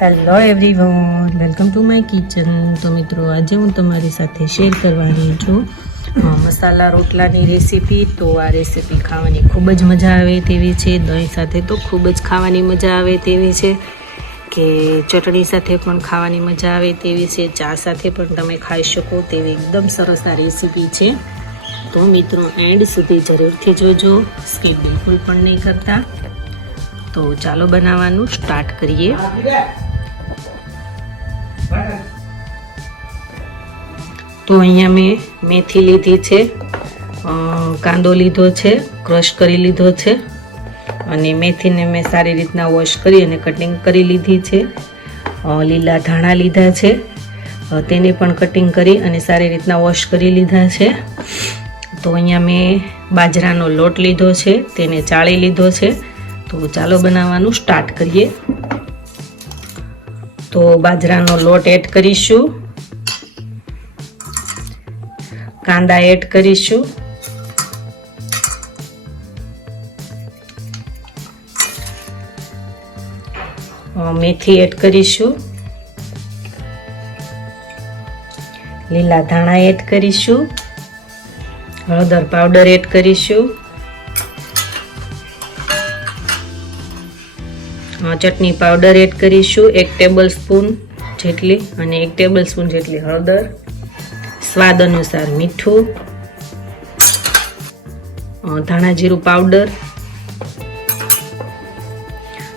Hello everyone, welcome to my kitchen. તો મિત્રો, આજે હું તમારી સાથે શેર કરવાની છું મસાલા રોટલાની રેસીપી। તો આ રેસીપી ખાવાની ખૂબ જ મજા આવે તેવી છે, દહીં સાથે તો ખૂબ જ ખાવાની મજા આવે તેવી છે, કે ચટણી સાથે પણ ખાવાની મજા આવે તેવી છે, ચા સાથે પણ તમે ખાઈ શકો તેવી એકદમ સરસ આ રેસીપી છે। તો મિત્રો, એન્ડ સુધી જરૂરથી જોજો, સ્કીપ બિલકુલ પણ નહીં કરતા। તો ચાલો બનાવવાનું સ્ટાર્ટ કરીએ। તો અહીંયા મેં મેથી લીધી છે, કાંદો લીધો છે, ક્રશ કરી લીધો છે, અને મેથીને મેં સારી રીતના વોશ કરી અને કટિંગ કરી લીધી છે। લીલા ધાણા લીધા છે, તેને પણ કટિંગ કરી અને સારી રીતના વોશ કરી લીધા છે। તો અહીંયા મેં બાજરાનો લોટ લીધો છે, તેને ચાળી લીધો છે। તો ચાલો બનાવવાનું સ્ટાર્ટ કરીએ। તો બાજરાનો લોટ એડ કરીશું, કાંદા એડ કરીશું, મેથી એડ કરીશું, લીલા ધાણા એડ કરીશું, હળદર પાવડર એડ કરીશું, ચટણી પાવડર એડ કરીશું 1 ટેબલ સ્પૂન જેટલી, અને 1 ટેબલ સ્પૂન જેટલી હળદર, સ્વાદ અનુસાર મીઠું, ધાણા જીરું પાવડર।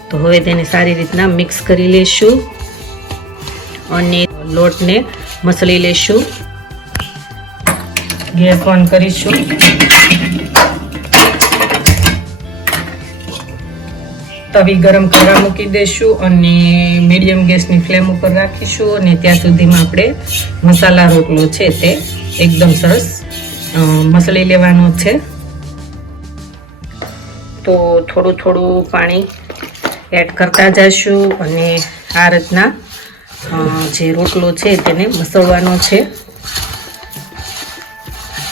તો હવે તેને સારી રીતના મિક્સ કરી લેશું અને લોટને મસળી લેશું। ગેસ ઓન કરીશું, તવી ગરમ કરવા મૂકી દઈશું અને મીડિયમ ગેસની ફ્લેમ ઉપર રાખીશું, અને ત્યાં સુધીમાં આપણે મસાલા રોટલો છે તે એકદમ સરસ મસળી લેવાનો છે। તો થોડું થોડું પાણી એડ કરતા જઈશું અને આ રીતના જે રોટલો છે તેને મસળવાનો છે।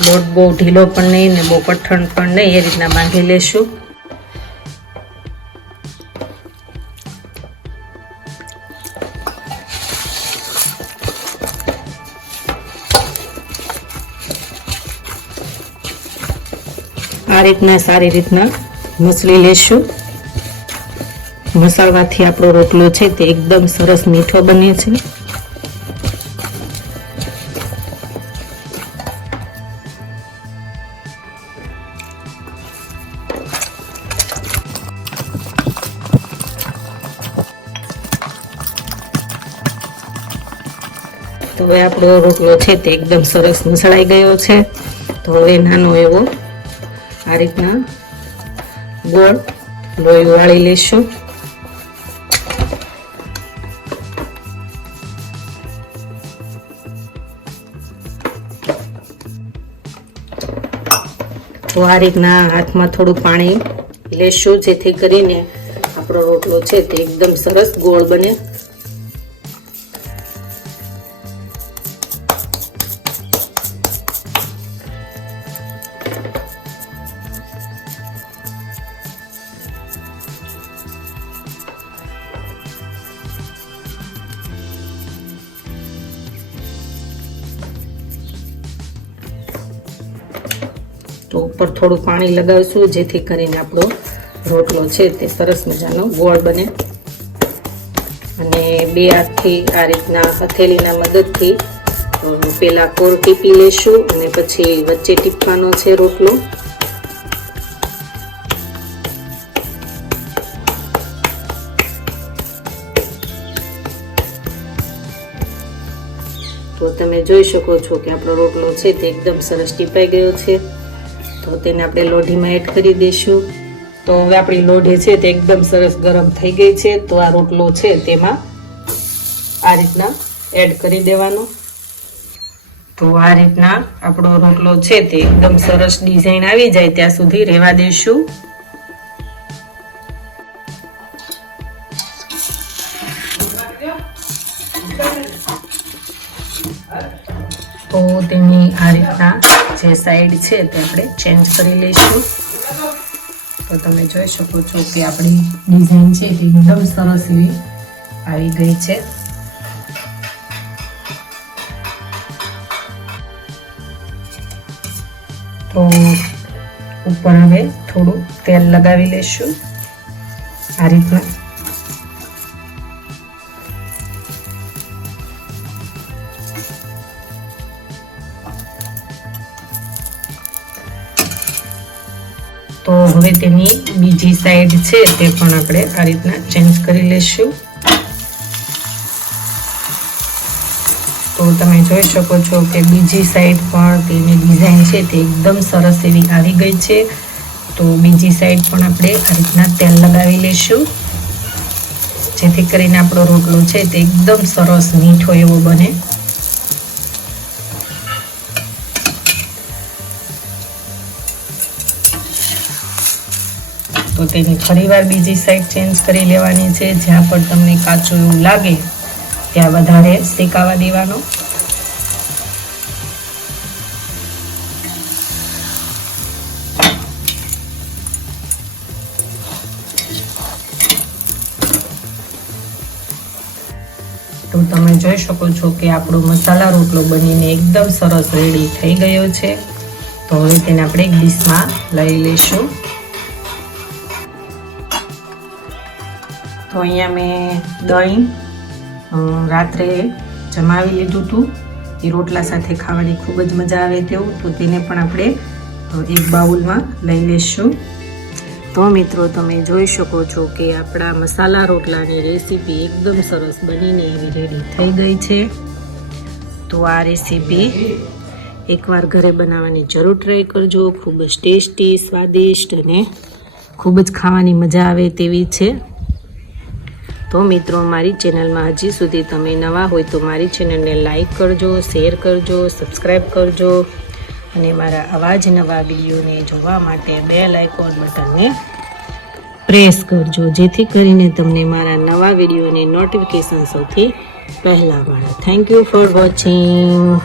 લોટ બહુ ઢીલો પણ નહીં ને બહુ કઠણ પણ નહીં, એ રીતના બાંધી લેશું। આ રીતના સારી રીતના મસળી લેશું। મસાળવાથી આપણો રોટલો છે તે એકદમ સરસ મીઠો બને છે। તો હવે આપણો રોટલો છે તે એકદમ સરસ મસળાઈ ગયો છે। તો હવે નાનો એવો આ રીતના ગોળ લોહી વાળી લેશું। તો આ રીતના હાથમાં થોડું પાણી લેશું, જેથી કરીને આપણો રોટલો છે તે એકદમ સરસ ગોળ બને। તો ઉપર થોડું પાણી લગાવશું, જેથી કરીને આપણો રોટલો છે તે સરસ મજાનો ગોળ બને। અને બે હાથથી આ રીતના હથેળીના મદદથી પેલા કોર ટીપી લેશું અને પછી વચ્ચે ટીપવાનો છે રોટલો। તો તમે જોઈ શકો છો કે આપણો રોટલો છે તે એકદમ સરસ ટીપાઈ ગયો છે। તો તેને આપણે લોઢીમાં એડ કરી દઈશું। તો હવે આપણી લોઢી છે તે એકદમ સરસ ગરમ થઈ ગઈ છે। તો આ રોટલો છે તેમાં આ રીતના એડ કરી દેવાનો। તો આ રીતના આપણો રોટલો છે તે એકદમ સરસ ડિઝાઇન આવી જાય ત્યાં સુધી રહેવા દઈશું। તો તેની આ રીતના જે સાઈડ છે તે આપણે ચેન્જ કરી લઈશું। તો તમે જોઈ શકો છો કે આપણી ડિઝાઇન છે તે એકદમ સરસ એવી આવી ગઈ છે. તો ઉપર હવે થોડું તેલ લગાવી લેશું આ રીતના. તો હવે તેની બીજી સાઈડ છે તે પણ આપણે આ રીતના ચેન્જ કરી લેશું. તો તમે જોઈ શકો છો કે બીજી સાઈડ પણ તેની ડિઝાઇન છે તે એકદમ સરસ એવી આવી ગઈ છે. તો બીજી સાઈડ પણ આપણે આ રીતના તેલ લગાવી લેશું, જેથી કરીને આપણો રોટલો છે તે એકદમ સરસ મીઠો એવો બને. તો તેની ફરીવાર બીજી સાઈડ ચેન્જ કરી લેવાની છે. જ્યાં પણ તમને કાચું એવું લાગે ત્યાં વધારે શેકાવા દેવાનો. તો તમે જોઈ શકો છો કે આપણો મસાલા રોટલો બનીને એકદમ સરસ રેડી થઈ ગયો છે. તો હવે તેને આપણે એક ડીશમાં લઈ લઈશું. તો અહીંયા મેં દહીં રાત્રે જમાવી લીધું હતું. એ રોટલા સાથે ખાવાની ખૂબ જ મજા આવે તેવું. તો તેને પણ આપણે એક બાઉલમાં લઈ લઈશું. તો મિત્રો તમે જોઈ શકો છો કે આપણા મસાલા રોટલાની રેસીપી એકદમ સરસ બનીને એવી રેડી થઈ ગઈ છે. તો આ રેસીપી એકવાર ઘરે બનાવવાની જરૂર ટ્રાય કરજો. ખૂબ જ ટેસ્ટી, સ્વાદિષ્ટ અને ખૂબ જ ખાવાની મજા આવે તેવી છે. તો મિત્રો મારી ચેનલમાં હજી સુધી તમે નવા હોય તો મારી ચેનલને લાઈક કરજો, શેર કરજો, સબસ્ક્રાઈબ કરજો અને મારા આવા જ નવા વિડીયોને જોવા માટે બેલ આઇકોન બટનને પ્રેસ કરજો, જેથી કરીને તમને મારા નવા વિડીયોની નોટિફિકેશન સૌથી પહેલાં મળે. Thank you for watching.